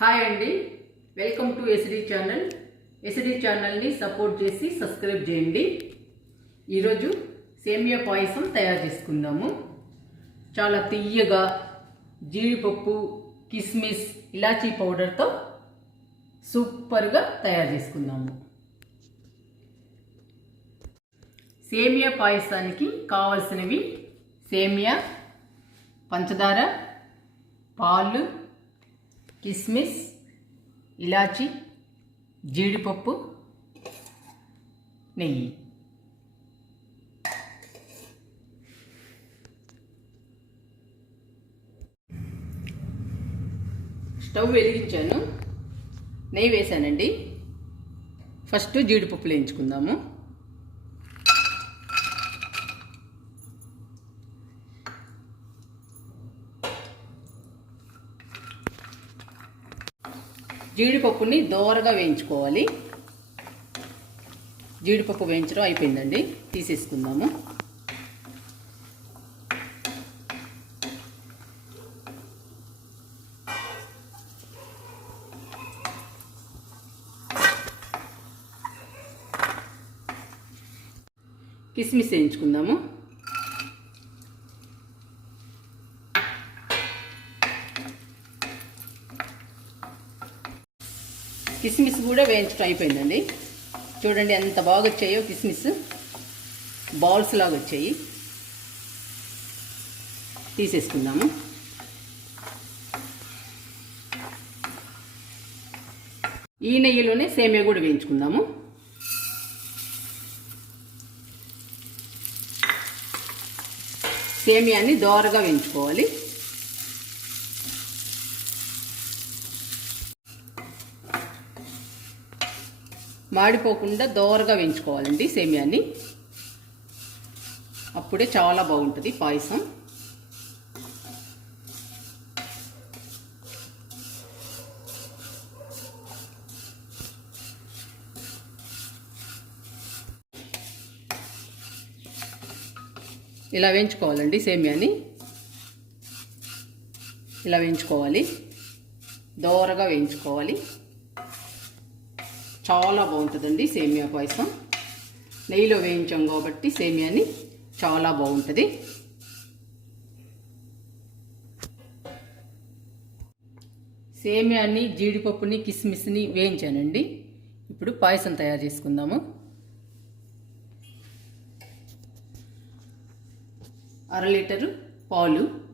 Hi అండి. Welcome to SD channel. SD ఛానల్ని support చేసి సబ్స్క్రైబ్ చేయండి. ఈరోజు సేమియా పాయసం తయారు చేసుకుందాము. చాలా తియ్యగా జీడిపప్పు కిస్మిస్ ఇలాచీ పౌడర్తో సూపర్గా తయారు చేసుకుందాము. సేమియా పాయసానికి కావలసినవి సేమియా పంచదార పాలు కిస్మిస్ ఇలాచి జీడిపప్పు నెయ్యి. స్టవ్ వెలిగించాను. నెయ్యి వేసానండి. ఫస్ట్ జీడిపప్పులు వేయించుకుందాము. జీడిపప్పుని దోరగా వేయించుకోవాలి. జీడిపప్పు వేయించడం అయిపోయిందండి. తీసేసుకుందాము. కిస్మిస్ వేయించుకుందాము. కిస్మిస్ కూడా వేయించడం అయిపోయిందండి. చూడండి ఎంత బాగా వచ్చాయో కిస్మిస్. బాల్స్ లాగా వచ్చాయి. తీసేసుకుందాము. ఈ నెయ్యిలోనే సేమియా కూడా వేయించుకుందాము. సేమియాని దోరగా వేయించుకోవాలి. మాడిపోకుండా దోరగా వేయించుకోవాలండి సేమియాని. అప్పుడే చాలా బాగుంటుంది పాయసం. ఇలా వేయించుకోవాలండి సేమియాని. ఇలా వేయించుకోవాలి. దోరగా వేయించుకోవాలి. చాలా బాగుంటుందండి సేమియా పాయసం. నెయ్యిలో వేయించాం కాబట్టి సేమియాని చాలా బాగుంటుంది. సేమియాని జీడిపప్పుని కిస్మిస్ని వేయించానండి. ఇప్పుడు పాయసం తయారు చేసుకుందాము. అర లీటరు పాలు.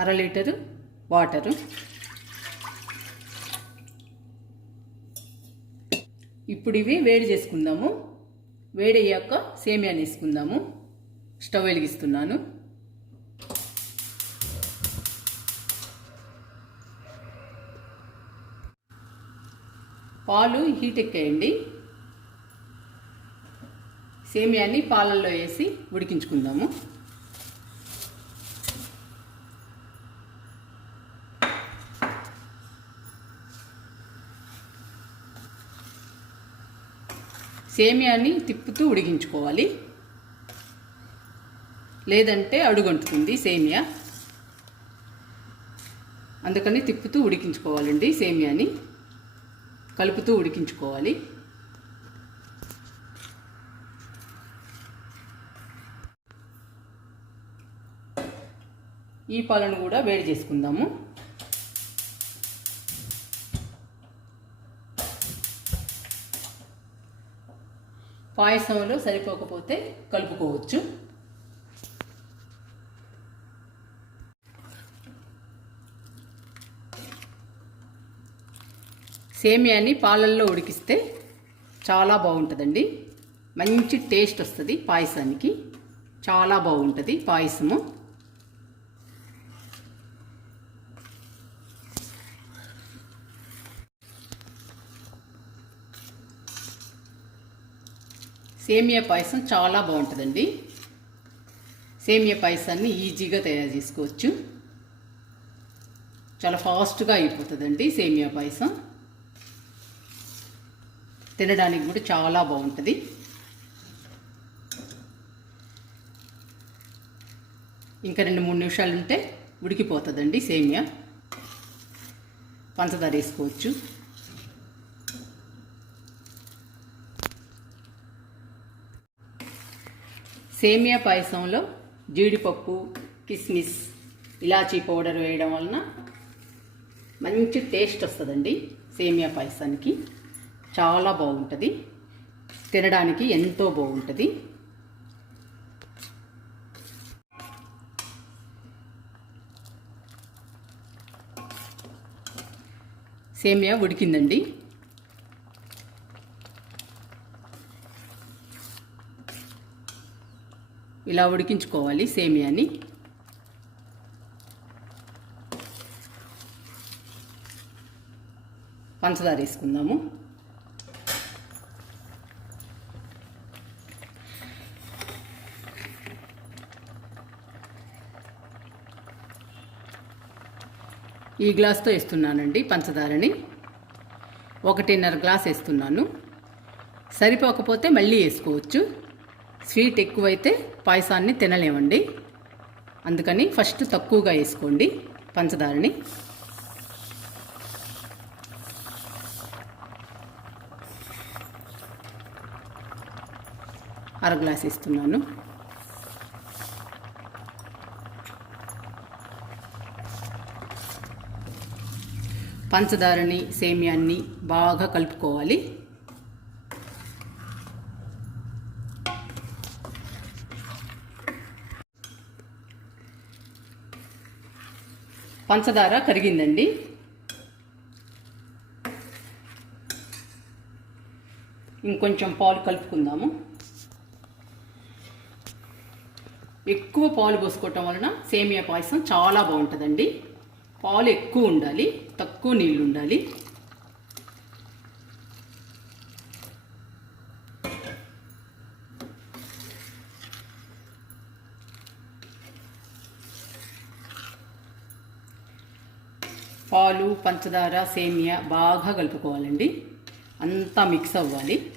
అర లీటరు వాటరు. ఇప్పుడు ఇవి వేడి చేసుకుందాము. వేడి అయ్యాక సేమియాని వేసుకుందాము. స్టవ్ వెలిగిస్తున్నాను. పాలు హీట్ ఎక్కేయండి. సేమియాని పాలల్లో వేసి ఉడికించుకుందాము. సేమియాని తిప్పుతూ ఉడికించుకోవాలి. లేదంటే అడుగంటుతుంది సేమియా. అందుకని తిప్పుతూ ఉడికించుకోవాలండి సేమియాని. కలుపుతూ ఉడికించుకోవాలి. ఈ పాలను కూడా వేడి చేసుకుందాము. పాయసంలో సరిపోకపోతే కలుపుకోవచ్చు. సేమియాని పాలల్లో ఉడికిస్తే చాలా బాగుంటుందండి. మంచి టేస్ట్ వస్తుంది పాయసానికి. చాలా బాగుంటుంది పాయసము. సేమియా పాయసం చాలా బాగుంటుందండి. సేమియా పాయసాన్ని ఈజీగా తయారు చేసుకోవచ్చు. చాలా ఫాస్ట్గా అయిపోతుందండి సేమియా పాయసం. తినడానికి కూడా చాలా బాగుంటుంది. ఇంకా రెండు మూడు నిమిషాలు ఉంటే ఉడికిపోతుందండి సేమియా. పంచదార వేసుకోవచ్చు. సేమియా పాయసంలో జీడిపప్పు కిస్మిస్ ఇలాచీ పౌడర్ వేయడం వలన మంచి టేస్ట్ వస్తుందండి సేమియా పాయసానికి. చాలా బాగుంటుంది. తినడానికి ఎంతో బాగుంటుంది. సేమియా ఉడికిందండి. ఇలా ఉడికించుకోవాలి సేమియాని. పంచదార వేసుకుందాము. ఈ గ్లాస్తో వేస్తున్నానండి పంచదారని. ఒకటిన్నర గ్లాస్ వేస్తున్నాను. సరిపోకపోతే మళ్ళీ వేసుకోవచ్చు. స్వీట్ ఎక్కువైతే పాయసాన్ని తినలేమండి. అందుకని ఫస్ట్ తక్కువగా వేసుకోండి పంచదారని. అర గ్లాస్ ఇస్తున్నాను పంచదారని సేమియాన్ని బాగా కలుపుకోవాలి. పంచదార కరిగిందండి. ఇంకొంచెం పాలు కలుపుకుందాము. ఎక్కువ పాలు పోసుకోవటం వలన సేమియా పాయసం చాలా బాగుంటుందండి. పాలు ఎక్కువ ఉండాలి తక్కువ నీళ్ళు ఉండాలి. పాలు పంచదార సేమియా బాగా కలుపుకోవాలండి. అంతా మిక్స్ అవ్వాలి.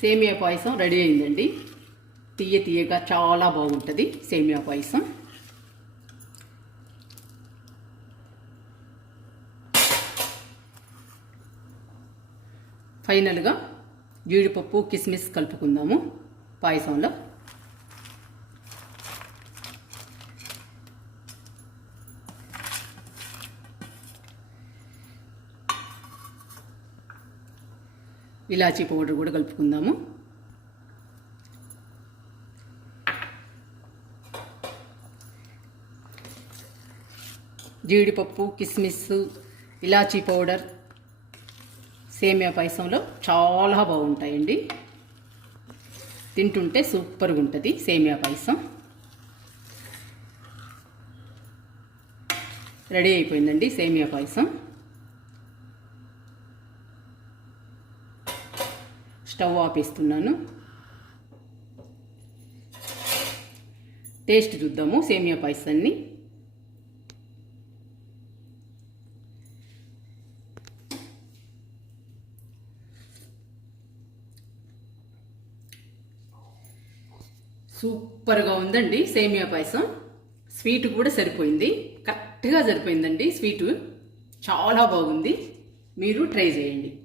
సేమియా పాయసం రెడీ అయిందండి. తీయ తీయగా చాలా బాగుంటుంది సేమియా పాయసం. ఫైనల్గా జీడిపప్పు కిస్మిస్ కలుపుకుందాము. పాయసంలో. ఇలాచీ పౌడర్ కూడా కలుపుకుందాము. జీడిపప్పు కిస్మిస్ ఇలాచీ పౌడర్ సేమియా పాయసంలో చాలా బాగుంటాయండి. తింటుంటే సూపర్గా ఉంటుంది సేమియా పాయసం. రెడీ అయిపోయిందండి సేమియా పాయసం. స్టవ్ ఆపేస్తున్నాను. టేస్ట్ చూద్దాము సేమియా పాయసాన్ని. సూపర్గా ఉందండి. సేమియా పాయసం. స్వీట్ కూడా సరిపోయింది. కరెక్ట్గా సరిపోయిందండి స్వీటు. చాలా బాగుంది. మీరు ట్రై చేయండి.